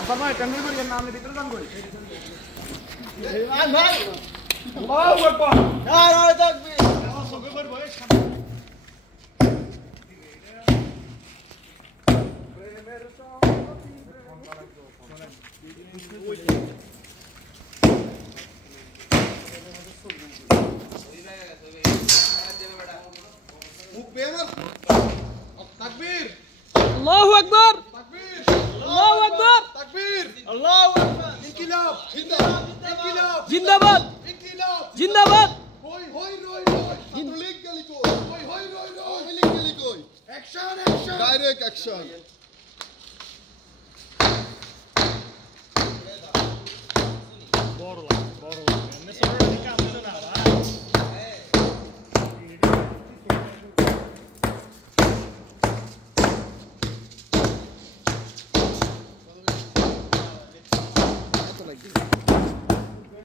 আবার ভাই টেন্ডার করি না আমি ভিতরে যান করি ভাই আল্লাহু আকবার নারে তাকবীর সবে কর ভাই তাকবীর আল্লাহু আকবার তাকবীর আল্লাহু আকবার তাকবীর আল্লাহু আকবার ইনকিলাব জিন্দাবাদ ইনকিলাব জিন্দাবাদ ইনকিলাব জিন্দাবাদ হই হই রই রই ছাত্রলীগ গলি কই হই হই রই রই ছাত্রলীগ গলি কই অ্যাকশন অ্যাকশন ডাইরেক্ট অ্যাকশন বড় এমনি সরে দিকে আসছে না ভাই like this.